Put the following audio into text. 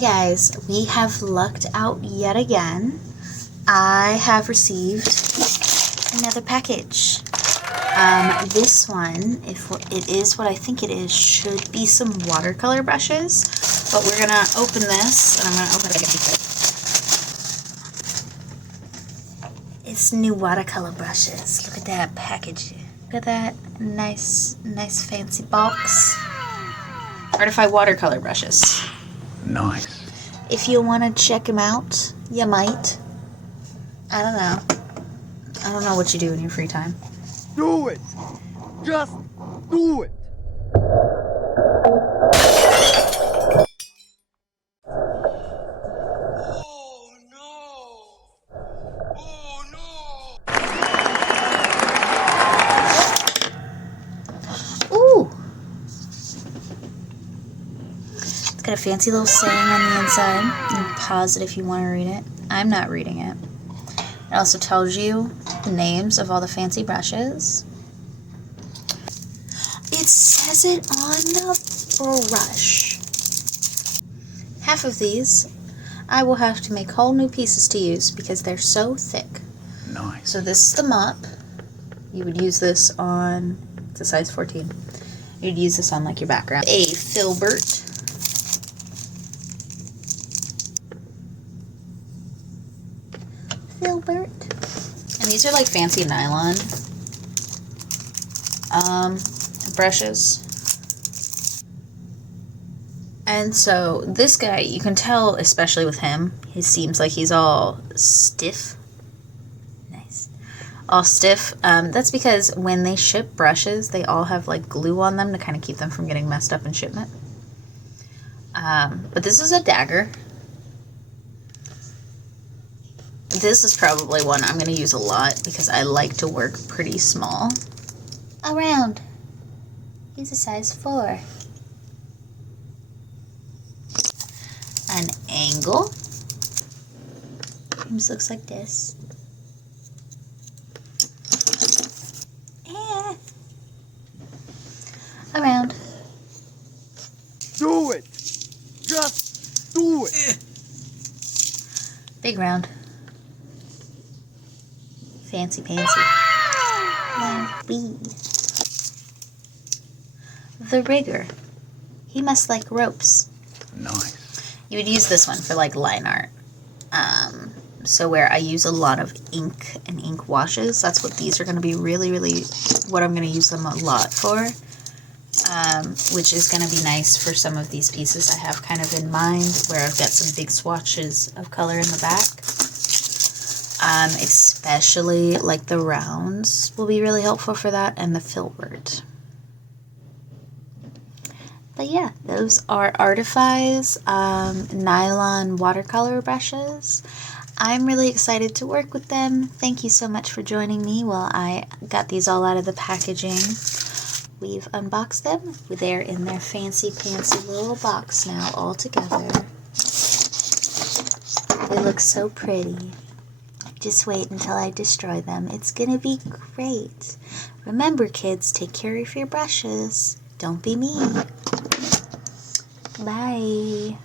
guys, we have lucked out yet again. I have received another package. This one, if it is what I think it is, should be some watercolor brushes. But we're gonna open this, and I'm gonna open it. It's new watercolor brushes. Look at that packaging. Look at that nice fancy box. Artified watercolor brushes. Nice. If you want to check them out, you might. I don't know. I don't know what you do in your free time. Do it! Just do it! Oh no! Oh no! Ooh! It's got a fancy little saying on the inside. You can pause it if you want to read it. I'm not reading it. It also tells you the names of all the fancy brushes. It says it on the brush. Half of these I will have to make whole new pieces to use because they're so thick. Nice. So this is the mop. You would use this on, it's a size 14. You'd use this on like your background. A filbert. Filbert. And these are like fancy nylon brushes. And so this guy, you can tell, especially with him, he seems like he's all stiff. Nice. All stiff. That's because when they ship brushes, they all have like glue on them to kind of keep them from getting messed up in shipment. But this is a dagger. This is probably one I'm going to use a lot because I like to work pretty small. Around. He's a size 4. An angle. This looks like this. Around. Do it! Just do it! Big round. Fancy pantsy. B. The rigger. He must like ropes. Nice. You would use this one for like line art. So where I use a lot of ink and ink washes, that's what these are going to be really what I'm going to use them a lot for. Which is going to be nice for some of these pieces I have kind of in mind, where I've got some big swatches of color in the back. Especially like the rounds will be really helpful for that, and the filbert. But yeah, those are Artify's nylon watercolor brushes. I'm really excited to work with them. Thank you so much for joining me while I got these all out of the packaging. We've unboxed them. They're in their fancy little box now all together. They look so pretty. Just wait until I destroy them. It's gonna be great. Remember, kids, take care of your brushes. Don't be mean. Bye.